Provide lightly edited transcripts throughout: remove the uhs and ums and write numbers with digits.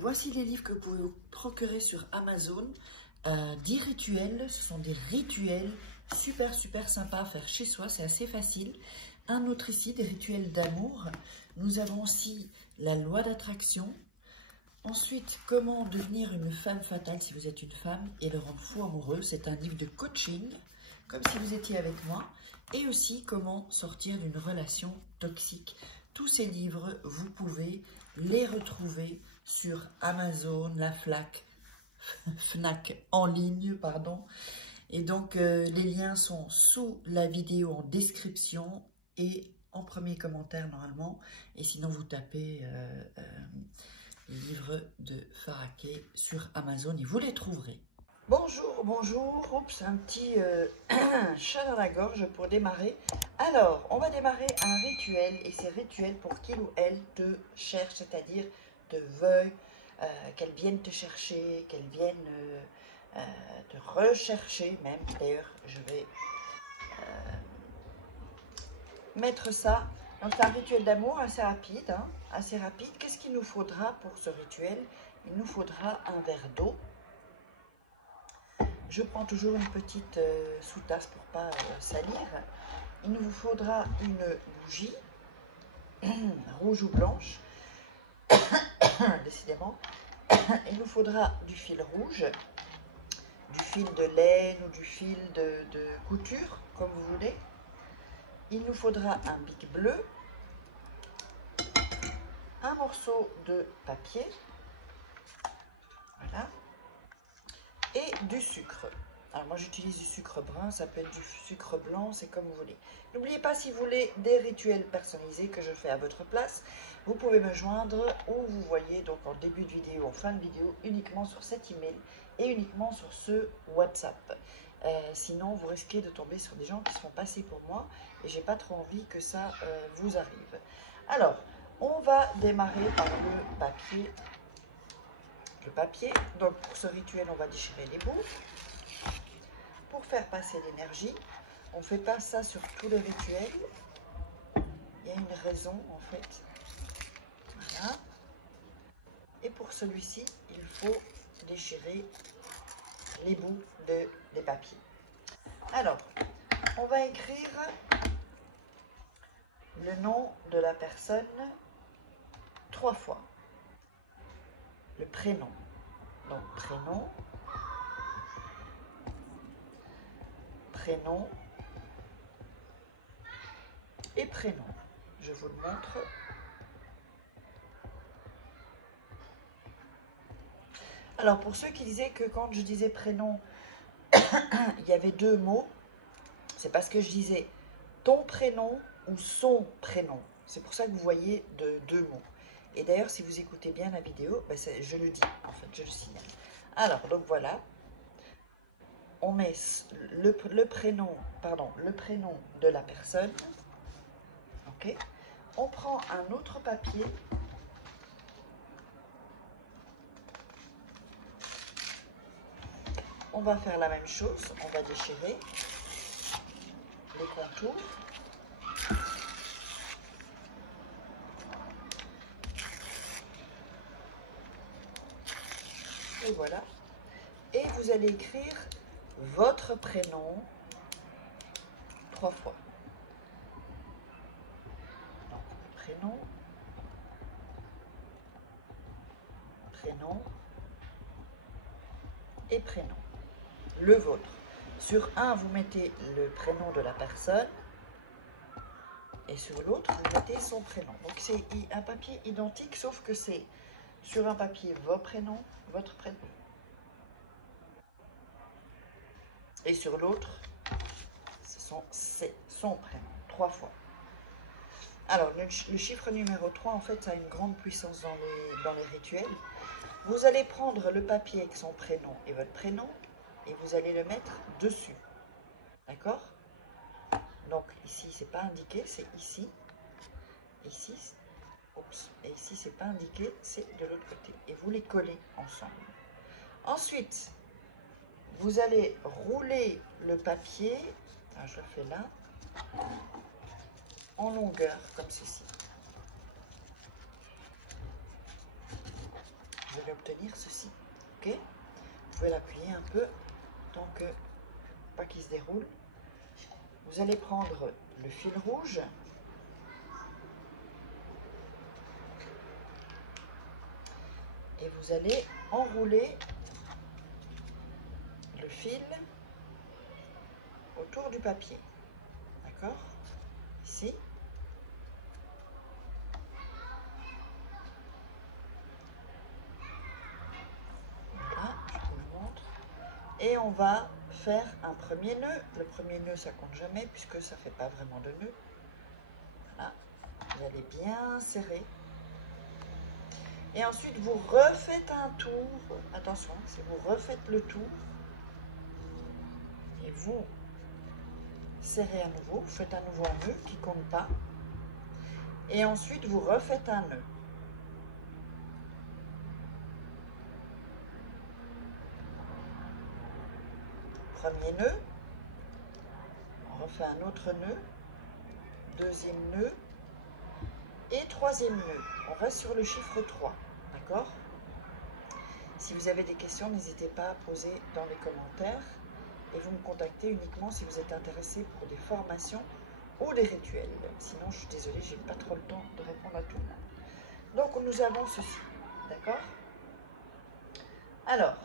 voici les livres que vous pouvez vous procurer sur Amazon. 10 rituels, ce sont des rituels super sympas à faire chez soi, c'est assez facile. Un autre ici, des rituels d'amour. Nous avons aussi la loi d'attraction. Ensuite, comment devenir une femme fatale si vous êtes une femme et le rendre fou amoureux. C'est un livre de coaching, comme si vous étiez avec moi. Et aussi, comment sortir d'une relation toxique. Tous ces livres, vous pouvez les retrouver sur Amazon, la Fnac en ligne, pardon. Et donc, les liens sont sous la vidéo en description et en premier commentaire normalement. Et sinon, vous tapez livre de Faraquet sur Amazon et vous les trouverez. Bonjour, bonjour. Oups, un petit chat dans la gorge pour démarrer. Alors, on va démarrer un rituel et c'est rituel pour qu'il ou elle te cherche, c'est-à-dire te veuille, qu'elle vienne te chercher, qu'elle vienne te rechercher même. D'ailleurs, je vais mettre ça. Donc, c'est un rituel d'amour assez rapide, hein, assez rapide. Qu'est-ce qu'il nous faudra pour ce rituel? Il nous faudra un verre d'eau. Je prends toujours une petite sous-tasse pour ne pas salir. Il nous faudra une bougie, rouge ou blanche, décidément. Il nous faudra du fil rouge, du fil de laine ou du fil de couture, comme vous voulez. Il nous faudra un bic bleu, un morceau de papier, voilà, et du sucre. Alors moi j'utilise du sucre brun, ça peut être du sucre blanc, c'est comme vous voulez. N'oubliez pas, si vous voulez des rituels personnalisés que je fais à votre place, vous pouvez me joindre ou vous voyez donc en début de vidéo, en fin de vidéo, uniquement sur cet email et uniquement sur ce WhatsApp. Sinon vous risquez de tomber sur des gens qui se font passer pour moi et j'ai pas trop envie que ça vous arrive. Alors on va démarrer par le papier. Donc pour ce rituel on va déchirer les bouts. Pour faire passer l'énergie, on ne fait pas ça sur tous les rituels. Il y a une raison en fait. Voilà. Et pour celui-ci, il faut déchirer les bouts des papiers. Alors, on va écrire le nom de la personne 3 fois. Le prénom. Donc prénom. Prénom et prénom. Je vous le montre. Alors, pour ceux qui disaient que quand je disais prénom, il y avait 2 mots, c'est parce que je disais ton prénom ou son prénom. C'est pour ça que vous voyez 2 mots. Et d'ailleurs, si vous écoutez bien la vidéo, ben je le dis, en fait, je le signale. Alors, donc voilà. On met le prénom de la personne. Ok. On prend un autre papier. On va faire la même chose. On va déchirer les contours. Et voilà. Et vous allez écrire votre prénom 3 fois. Donc, prénom, prénom et prénom. Le vôtre. Sur un, vous mettez le prénom de la personne et sur l'autre, vous mettez son prénom. Donc, c'est un papier identique, sauf que c'est sur un papier vos prénoms, votre prénom. Et sur l'autre, c'est son prénom, 3 fois. Alors, le chiffre numéro 3, en fait, ça a une grande puissance dans les rituels. Vous allez prendre le papier avec son prénom et votre prénom, et vous allez le mettre dessus. D'accord? Donc, ici, c'est pas indiqué, c'est ici. Ici, oups, et ici, c'est pas indiqué, c'est de l'autre côté. Et vous les collez ensemble. Ensuite, vous allez rouler le papier, alors je le fais là, en longueur, comme ceci. allez obtenir ceci. Ok? Vous pouvez l'appuyer un peu, tant que pas qu'il se déroule. Vous allez prendre le fil rouge. Et vous allez enrouler le fil autour du papier. D'accord? Ici. Voilà, je vous le montre. Et on va faire un premier nœud. Le premier nœud, ça compte jamais puisque ça ne fait pas vraiment de nœud. Voilà. Vous allez bien serrer. Et ensuite, vous refaites un tour. Attention, si vous refaites le tour, et vous serrez à nouveau, vous faites à nouveau un nœud qui ne compte pas. Et ensuite, vous refaites un nœud. Premier nœud. On refait un autre nœud. Deuxième nœud. Et troisième nœud. On reste sur le chiffre 3. D'accord? Si vous avez des questions, n'hésitez pas à poser dans les commentaires. Et vous me contactez uniquement si vous êtes intéressé pour des formations ou des rituels. Sinon, je suis désolée, j'ai pas trop le temps de répondre à tout le monde. Donc, nous avons ceci. D'accord? Alors,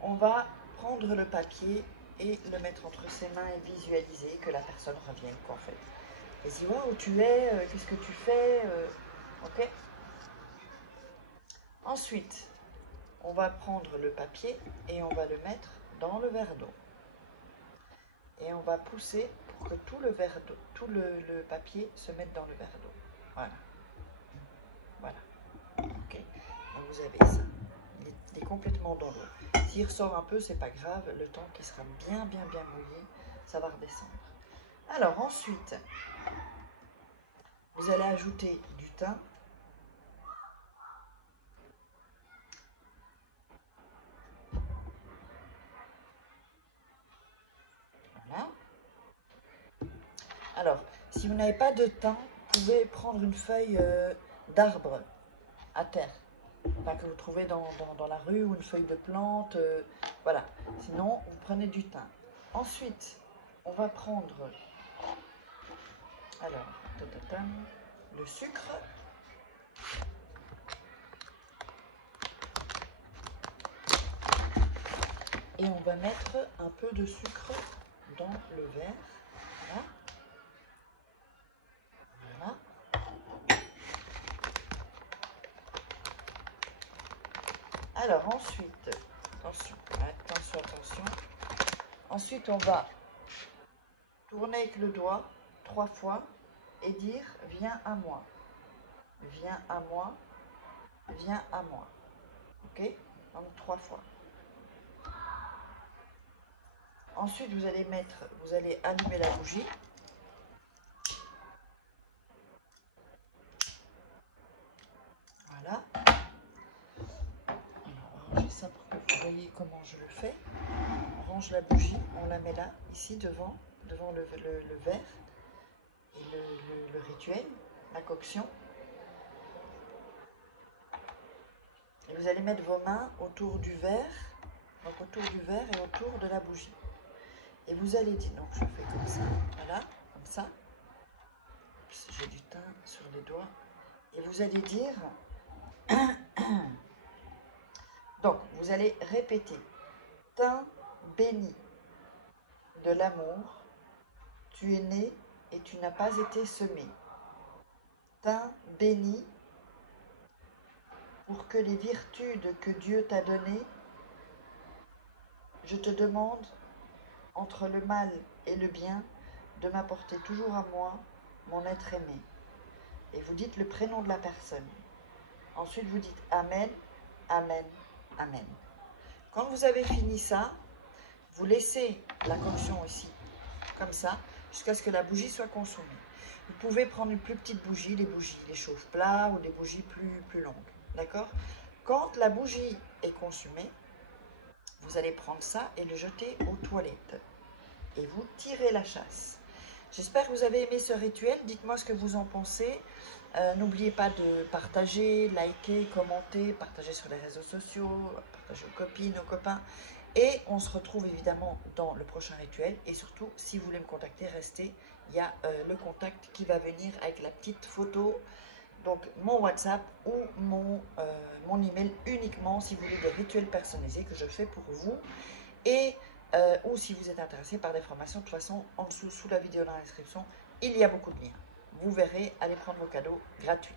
on va prendre le papier et le mettre entre ses mains et visualiser que la personne revienne, quoi, en fait. Et dis, ouais, où tu es, qu'est-ce que tu fais, ok? Ensuite, on va prendre le papier et on va le mettre dans le verre d'eau. Et on va pousser pour que tout le verre d'eau, tout le papier se mette dans le verre d'eau. Voilà. Voilà. Ok. Donc vous avez ça. Il est complètement dans l'eau. S'il ressort un peu, c'est pas grave. Le temps qu'il sera bien mouillé, ça va redescendre. Alors ensuite, vous allez ajouter du thym. Voilà. Alors, si vous n'avez pas de thym, vous pouvez prendre une feuille d'arbre à terre. Enfin, que vous trouvez dans la rue ou une feuille de plante. Voilà. Sinon, vous prenez du thym. Ensuite, on va prendre alors, le sucre. Et on va mettre un peu de sucre dans le verre. Voilà. Voilà. Alors ensuite, attention. Ensuite, on va tourner avec le doigt 3 fois et dire « Viens à moi, viens à moi, viens à moi ». Ok? Donc 3 fois. Ensuite, vous allez allumer la bougie. Voilà. On va ranger ça pour que vous voyez comment je le fais. On range la bougie, on la met là, ici, devant le verre et le rituel, la coction. Et vous allez mettre vos mains autour du verre, donc autour du verre et autour de la bougie. Et vous allez dire, donc je fais comme ça, voilà, comme ça. J'ai du thym sur les doigts. Et vous allez dire, donc vous allez répéter, thym béni de l'amour, tu es né et tu n'as pas été semé. Thym béni pour que les virtus que Dieu t'a données, je te demande, entre le mal et le bien, de m'apporter toujours à moi, mon être aimé. Et vous dites le prénom de la personne. Ensuite, vous dites Amen, Amen, Amen. Quand vous avez fini ça, vous laissez la coction ici, comme ça, jusqu'à ce que la bougie soit consumée. Vous pouvez prendre une plus petite bougie, les chauffe-plats ou des bougies plus longues. D'accord? Quand la bougie est consumée, vous allez prendre ça et le jeter aux toilettes. Et vous tirez la chasse. J'espère que vous avez aimé ce rituel. Dites-moi ce que vous en pensez. N'oubliez pas de partager, liker, commenter, partager sur les réseaux sociaux, partager aux copines, aux copains. Et on se retrouve évidemment dans le prochain rituel. Et surtout, si vous voulez me contacter, restez. Il y a le contact qui va venir avec la petite photo. Donc mon WhatsApp ou mon email uniquement si vous voulez des rituels personnalisés que je fais pour vous. Et ou si vous êtes intéressé par des formations, de toute façon, en dessous, sous la vidéo dans la description, il y a beaucoup de liens. Vous verrez, allez prendre vos cadeaux gratuits.